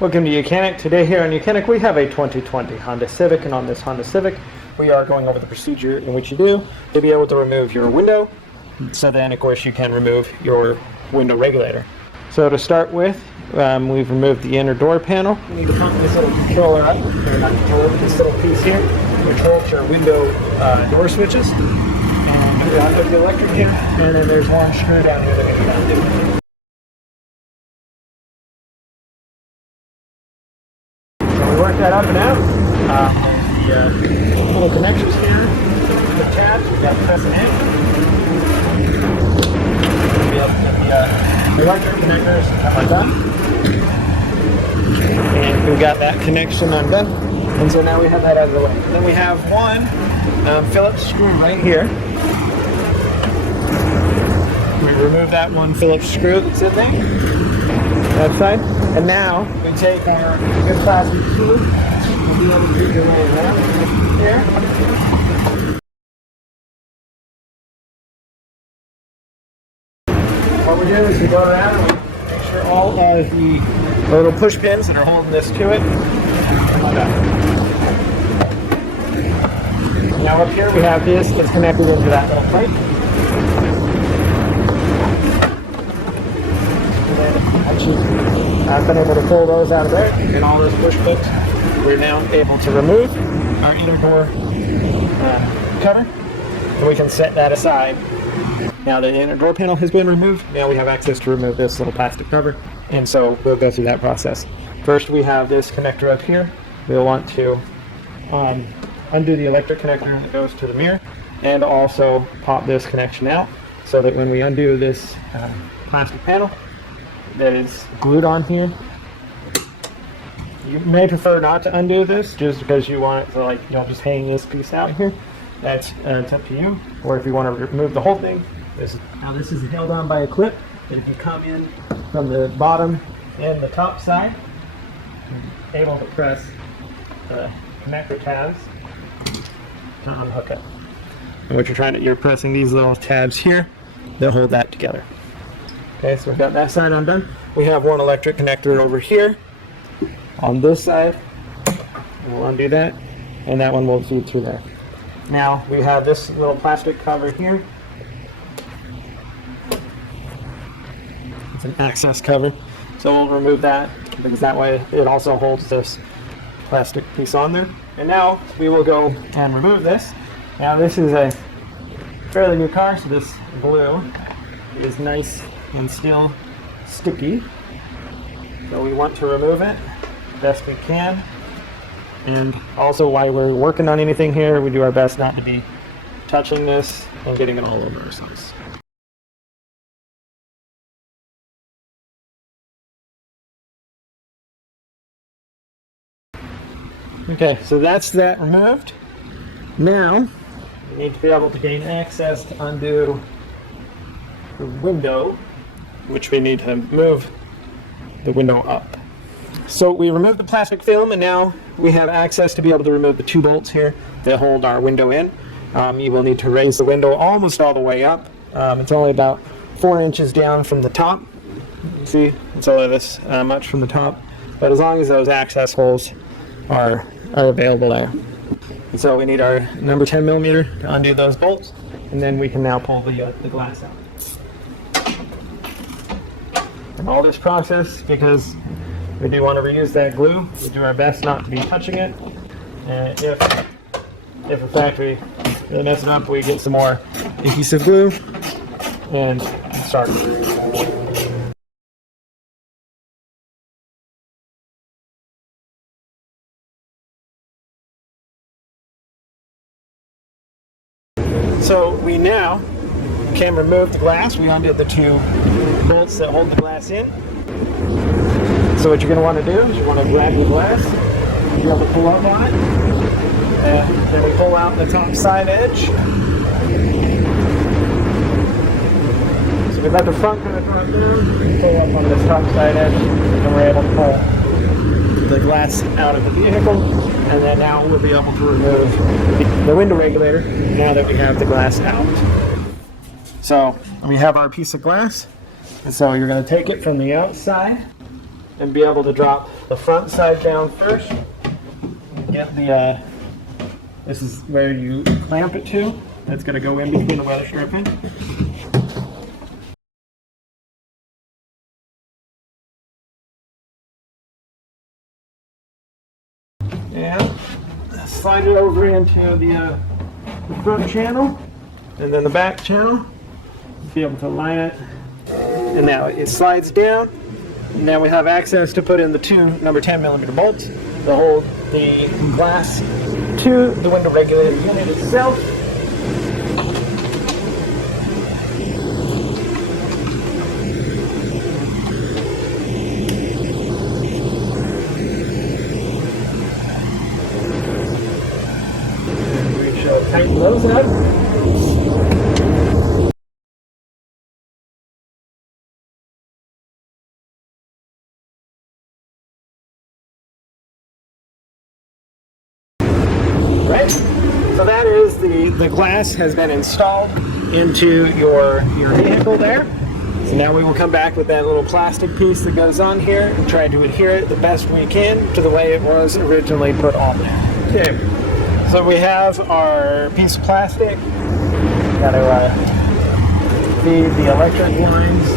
Welcome to YOUCANIC. Today here on YOUCANIC we have a 2020 Honda Civic, and on this Honda Civic we are going over the procedure in which you do to be able to remove your window, so then of course you can remove your window regulator. So to start with, we've removed the inner door panel. You need to pump this little controller up, or not controller, but this little piece here, which holds your window door switches. And put the electric here, and then there's one screw down here that we can undo. Work that up and out. There's the little connections here. The tabs, you got to press it in. You'll be able to get the electric connectors undone. And we've got that connection undone. And so now we have that out of the way. Then we have one Phillips screw right here. We remove that one Phillips screw that's in there. That side. And now we take our good plastic tube. We'll be able to move your way around here. What we do is we go around and we make sure all of the little push pins that are holding this to it come undone. Now up here we have this that's connected into that little plate. I've been able to pull those out of there, and all those push pins we're now able to remove our inner door cover, and we can set that aside. Now the inner door panel has been removed, now we have access to remove this little plastic cover, and so we'll go through that process. First we have this connector up here. We'll want to undo the electric connector that goes to the mirror, and also pop this connection out so that when we undo this plastic panel that is glued on here. You may prefer not to undo this just because you want it to, like, you know, just hang this piece out here. That's it's up to you. Or if you want to remove the whole thing, this is held on by a clip. And if you come in from the bottom and the top side, you're able to press the connector tabs to unhook it. And what you're pressing these little tabs here, they'll hold that together. Okay, so we've got that side undone. We have one electric connector over here on this side. We'll undo that, and that one will feed through there. Now we have this little plastic cover here. It's an access cover, so we'll remove that because that way it also holds this plastic piece on there. And now we will go and remove this. Now this is a fairly new car, so this glue is nice and still sticky, so we want to remove it best we can. And also, while we're working on anything here, we do our best not to be touching this and getting it all over ourselves. Okay, so that's that removed. Now we need to be able to gain access to undo the window, which we need to move the window up. So we removed the plastic film, and now we have access to be able to remove the two bolts here that hold our window in. You will need to raise the window almost all the way up. It's only about 4 inches down from the top. You see, it's only this much from the top, but as long as those access holes are available there. And so we need our number 10 millimeter to undo those bolts, and then we can now pull the glass out. And all this process, because we do want to reuse that glue, we do our best not to be touching it. And if in fact we really mess it up, we get some more adhesive glue and start gluing. So we now can remove the glass. We undid the two bolts that hold the glass in. So what you're going to want to do is you want to grab the glass, be able to pull up on it, and then we pull out the top side edge. So we've got the front kind of drop down, we pull up on this top side edge, and we're able to pull the glass out of the vehicle, and then now we'll be able to remove the window regulator now that we have the glass out. So we have our piece of glass, and so you're going to take it from the outside and be able to drop the front side down first. Get the, this is where you clamp it to. That's going to go in between the weather stripping. And slide it over into the front channel and then the back channel. Be able to line it. And now it slides down. Now we have access to put in the two number 10mm bolts to hold the glass to the window regulator unit itself. And we shall tighten those up. Right? So that is the glass has been installed into your vehicle there. So now we will come back with that little plastic piece that goes on here and try to adhere it the best we can to the way it was originally put on there. Okay, so we have our piece of plastic. Got to feed the electric lines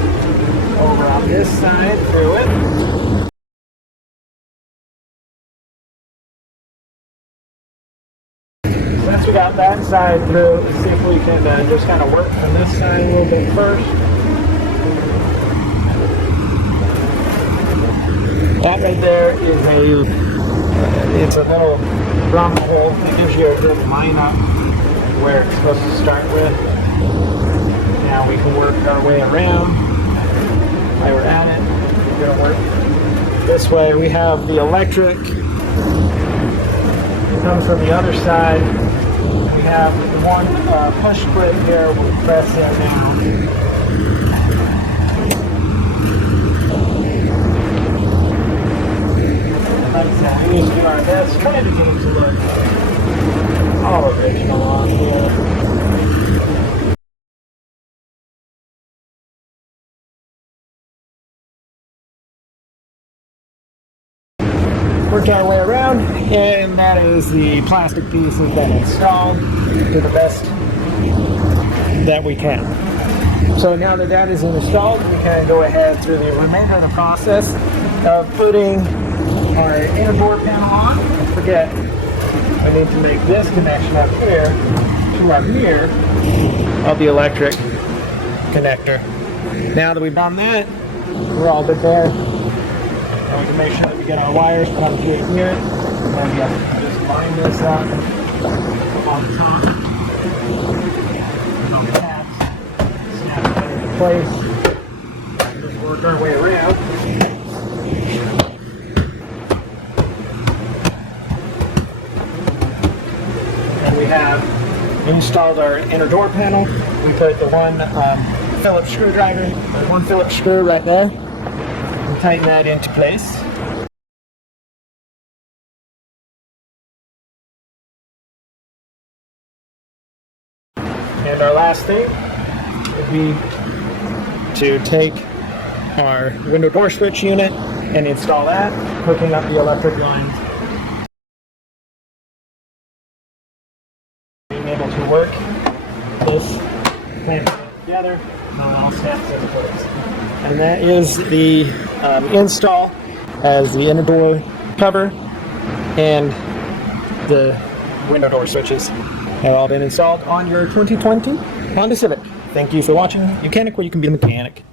over on this side through it. Once we got that side through, let's see if we can just kind of work from this side a little bit first. That right there is it's a little drum hole that gives you a good line up where it's supposed to start with. Now we can work our way around while we're at it. We're going to work this way. We have the electric. It comes from the other side. We have the one push split here. We'll press in now. Like I said, we need to do our best trying to get it to look all original on here. Worked our way around, and that is the plastic piece has been installed to the best that we can. So now that that is installed, we can go ahead through the remainder of the process of putting our inner door panel on. Don't forget, we need to make this connection up here to our mirror of the electric connector. Now that we've done that, we're all good there. And we can make sure that we get our wires come through here. And then we have to just line this up on the top. And on the tabs, snap it into place. And just work our way around. And we have installed our inner door panel. We put the one Phillips screwdriver, there's one Phillips screw right there. Tighten that into place. And our last thing would be to take our window door switch unit and install that, hooking up the electric lines. Being able to work this clamp together and all snaps into place. And that is the install as the inner door cover and the window door switches have all been installed on your 2020 Honda Civic. Thank you for watching YOUCANIC, where you can be a mechanic.